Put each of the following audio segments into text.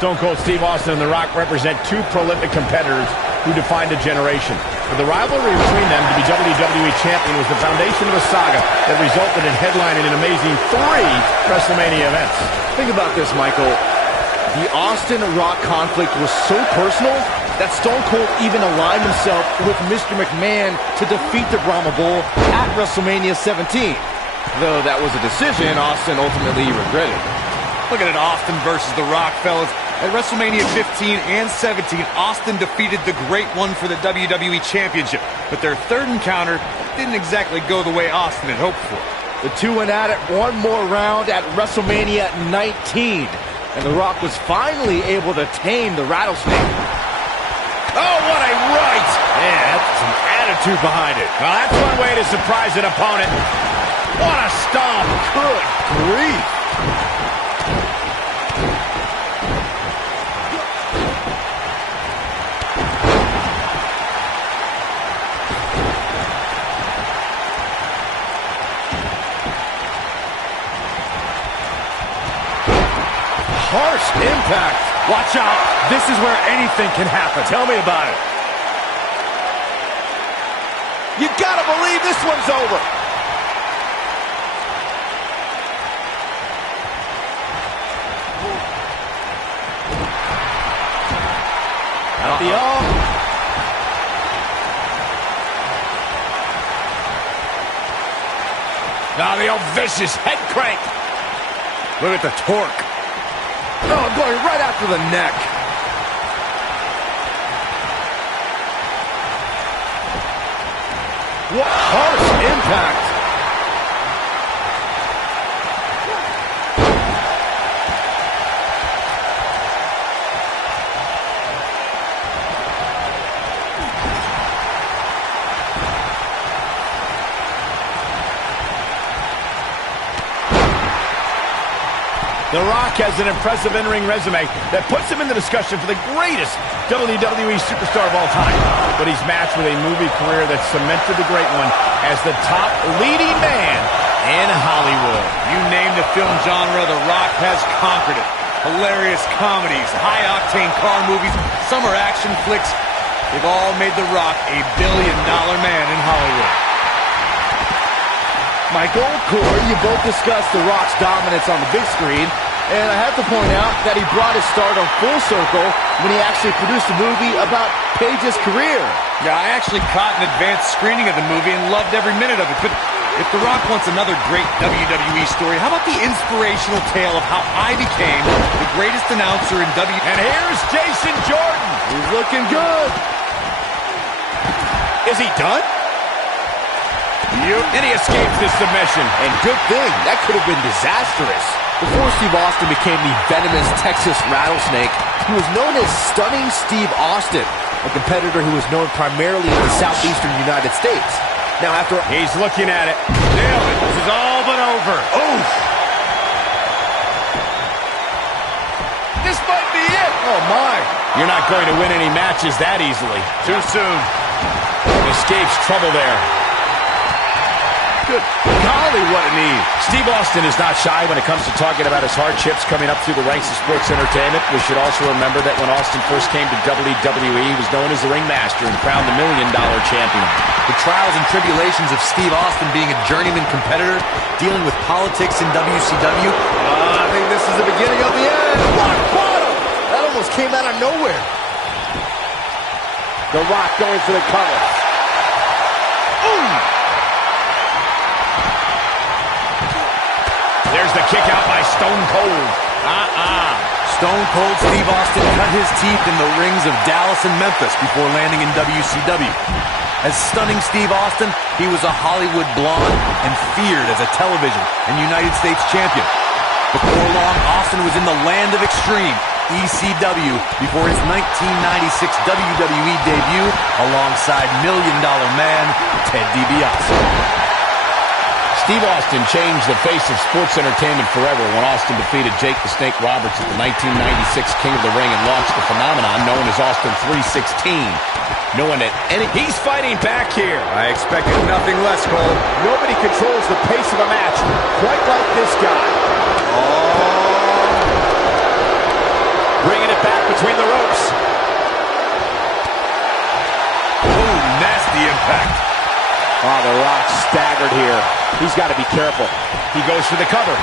Stone Cold Steve Austin and The Rock represent two prolific competitors who defined a generation. For the rivalry between them to be WWE Champion was the foundation of a saga that resulted in headlining an amazing 3 WrestleMania events. Think about this, Michael. The Austin-Rock conflict was so personal that Stone Cold even aligned himself with Mr. McMahon to defeat the Brahma Bull at WrestleMania 17. Though that was a decision Austin ultimately regretted. Look at it, Austin versus The Rock, fellas. At WrestleMania 15 and 17, Austin defeated the Great One for the WWE Championship. But their third encounter didn't exactly go the way Austin had hoped for. The two went at it one more round at WrestleMania 19. And The Rock was finally able to tame the rattlesnake. Oh, what a right! Man, that's some attitude behind it. Well, that's one way to surprise an opponent. What a stomp! Good grief! Harsh impact. Watch out. This is where anything can happen. Tell me about it. You gotta believe this one's over. The Now the old vicious head crank. Look at the torque. Oh, going right after the neck. What harsh impact. The Rock has an impressive in-ring resume that puts him in the discussion for the greatest WWE superstar of all time. But he's matched with a movie career that cemented the Great One as the top leading man in Hollywood. You name the film genre, The Rock has conquered it. Hilarious comedies, high-octane car movies, summer action flicks. They've all made The Rock a billion-dollar man in Hollywood. Michael, Corey, you both discussed The Rock's dominance on the big screen, and I have to point out that he brought his stardom full circle when he actually produced a movie about Paige's career. Yeah, I actually caught an advanced screening of the movie and loved every minute of it, but if The Rock wants another great WWE story, how about the inspirational tale of how I became the greatest announcer in WWE? And here's Jason Jordan. He's looking good. Is he done? And he escapes this submission. And good thing, that could have been disastrous. Before Steve Austin became the venomous Texas rattlesnake, he was known as Stunning Steve Austin, a competitor who was known primarily in the southeastern United States. Now after... He's looking at it. Nailed it. This is all but over. Oof! This might be it! Oh, my. You're not going to win any matches that easily. Too soon. Escapes trouble there. Good golly, what a knee. Steve Austin is not shy when it comes to talking about his hardships coming up through the ranks of sports entertainment. We should also remember that when Austin first came to WWE, he was known as the ringmaster and crowned the $1 Million champion. The trials and tribulations of Steve Austin being a journeyman competitor, dealing with politics in WCW. I think this is the beginning of the end. Rock bottom! That almost came out of nowhere. The Rock going for the cover. Ooh! There's the kick out by Stone Cold. Stone Cold Steve Austin cut his teeth in the rings of Dallas and Memphis before landing in WCW. As Stunning Steve Austin, he was a Hollywood blonde and feared as a television and United States champion. Before long, Austin was in the land of extreme, ECW, before his 1996 WWE debut alongside $1 Million Man Ted DiBiase. Steve Austin changed the face of sports entertainment forever when Austin defeated Jake the Snake Roberts at the 1996 King of the Ring and launched the phenomenon known as Austin 316. Knowing that he's fighting back here. I expected nothing less, Cole. Nobody controls the pace of a match quite like this guy. Bringing it back between the ropes. Oh, nasty impact. Oh, The Rock staggered here. He's got to be careful. He goes for the cover.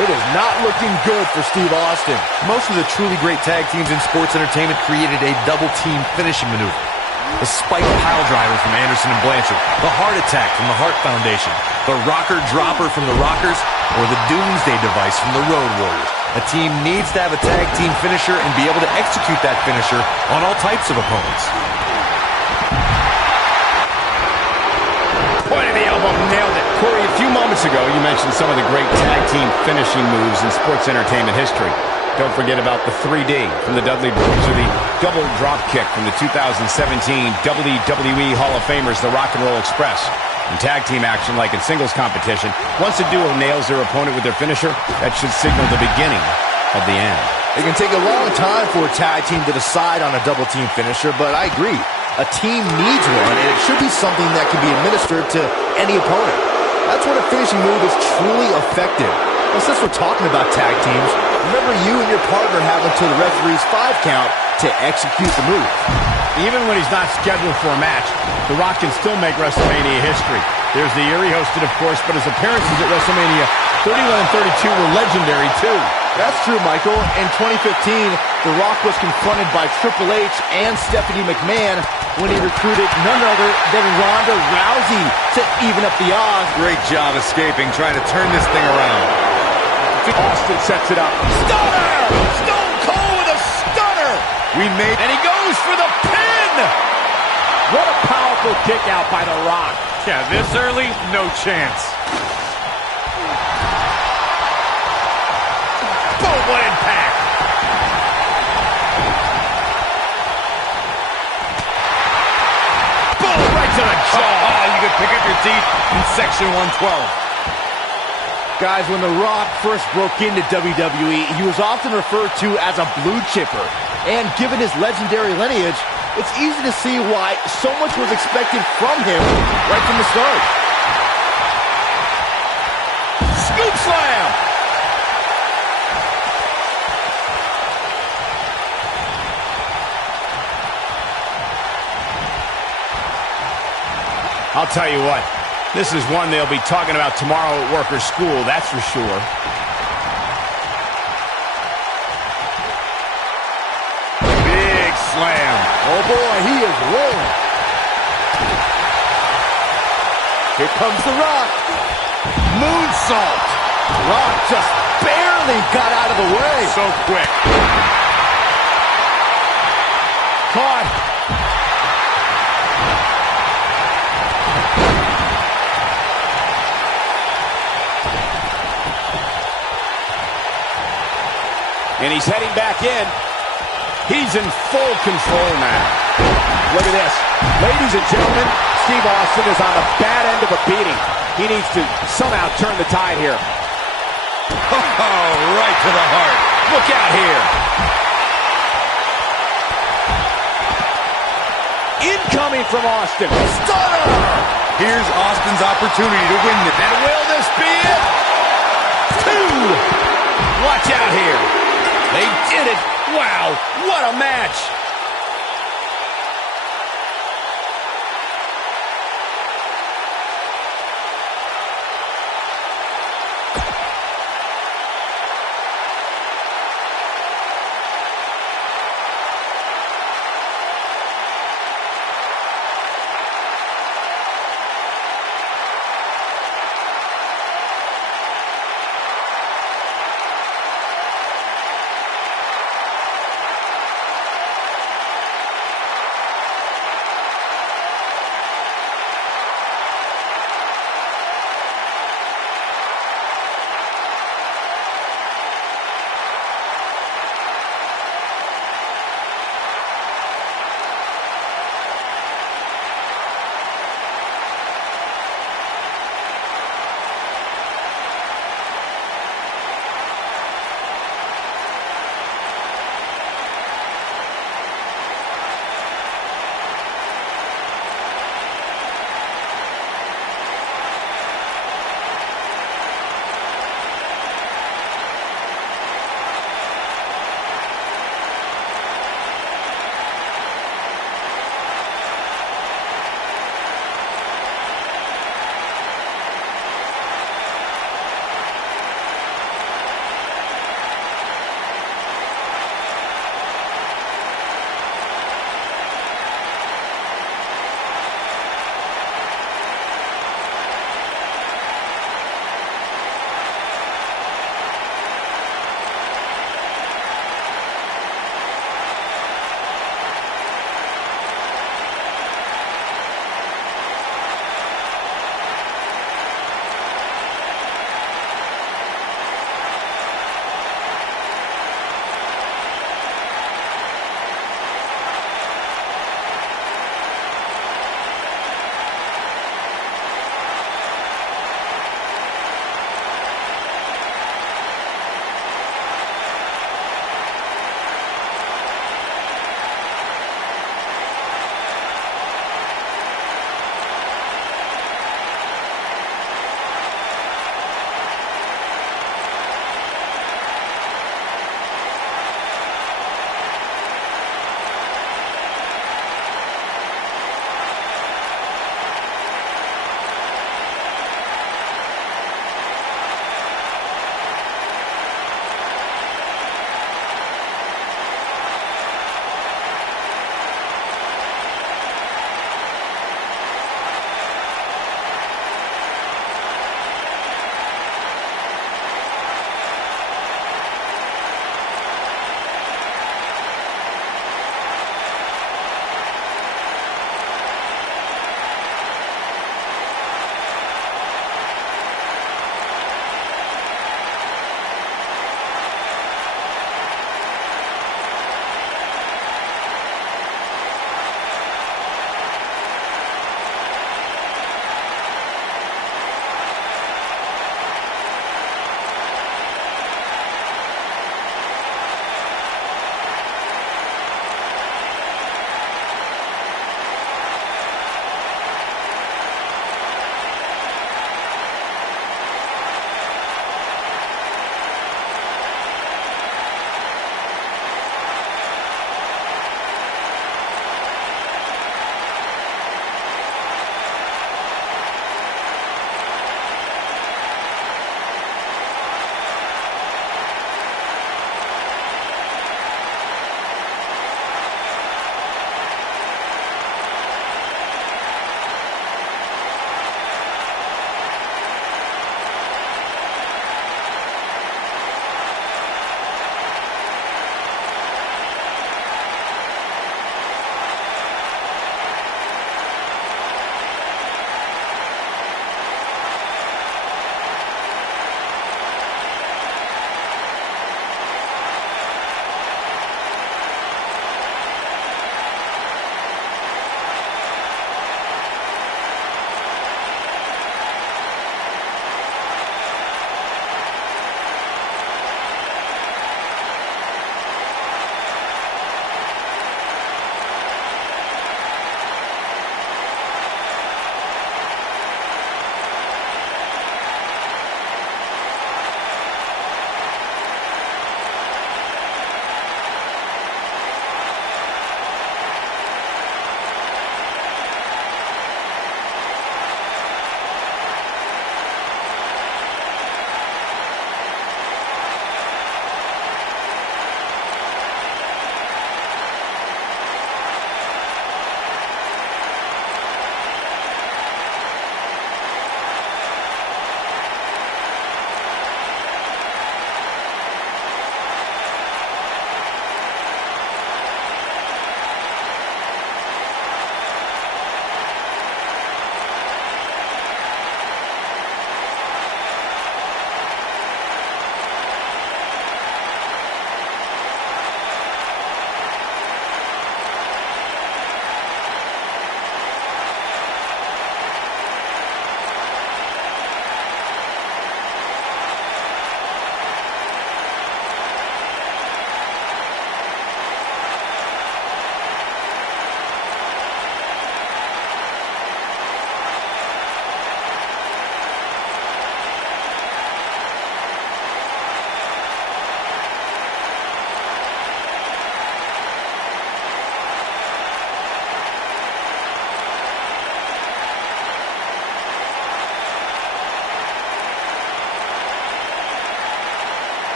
It is not looking good for Steve Austin. Most of the truly great tag teams in sports entertainment created a double team finishing maneuver. The spike pile driver from Anderson and Blanchard, the heart attack from the Hart Foundation, the rocker dropper from the Rockers, or the Doomsday device from the Road Warriors. A team needs to have a tag team finisher and be able to execute that finisher on all types of opponents. Point of the elbow, nailed it. Corey, a few moments ago, you mentioned some of the great tag team finishing moves in sports entertainment history. Don't forget about the 3D from the Dudley Boys or the double drop kick from the 2017 WWE Hall of Famers, the Rock and Roll Express. In tag team action, like in singles competition, once a duo nails their opponent with their finisher, that should signal the beginning of the end. It can take a long time for a tag team to decide on a double team finisher, but I agree. A team needs one, and it should be something that can be administered to any opponent. That's when a finishing move is truly effective. Well, since we're talking about tag teams, remember you and your partner have until the referee's 5 count to execute the move. Even when he's not scheduled for a match, The Rock can still make WrestleMania history. There's the year he hosted, of course, but his appearances at WrestleMania 31 and 32 were legendary, too. That's true, Michael. In 2015, The Rock was confronted by Triple H and Stephanie McMahon when he recruited none other than Ronda Rousey to even up the odds. Great job escaping, trying to turn this thing around. Austin sets it up. Stunner! Stone Cold with a stunner! And he goes for the pin! What a powerful kick out by The Rock. Yeah, this early, no chance. Boom, what impact! Boom, right to the jaw. Oh, you could pick up your teeth in Section 112. Guys, when The Rock first broke into WWE, he was often referred to as a blue chipper. And given his legendary lineage, it's easy to see why so much was expected from him right from the start. Scoop slam! I'll tell you what, this is one they'll be talking about tomorrow at work or school, that's for sure. Big slam. Oh boy, he is rolling. Here comes The Rock. Moonsault. Rock just barely got out of the way. So quick. Caught. And he's heading back in. He's in full control now. Look at this. Ladies and gentlemen, Steve Austin is on the bad end of a beating. He needs to somehow turn the tide here. Oh, right to the heart. Look out here. Incoming from Austin. Stunner! Here's Austin's opportunity to win the And will this be it? 2. Watch out here. They did it. Wow, what a match.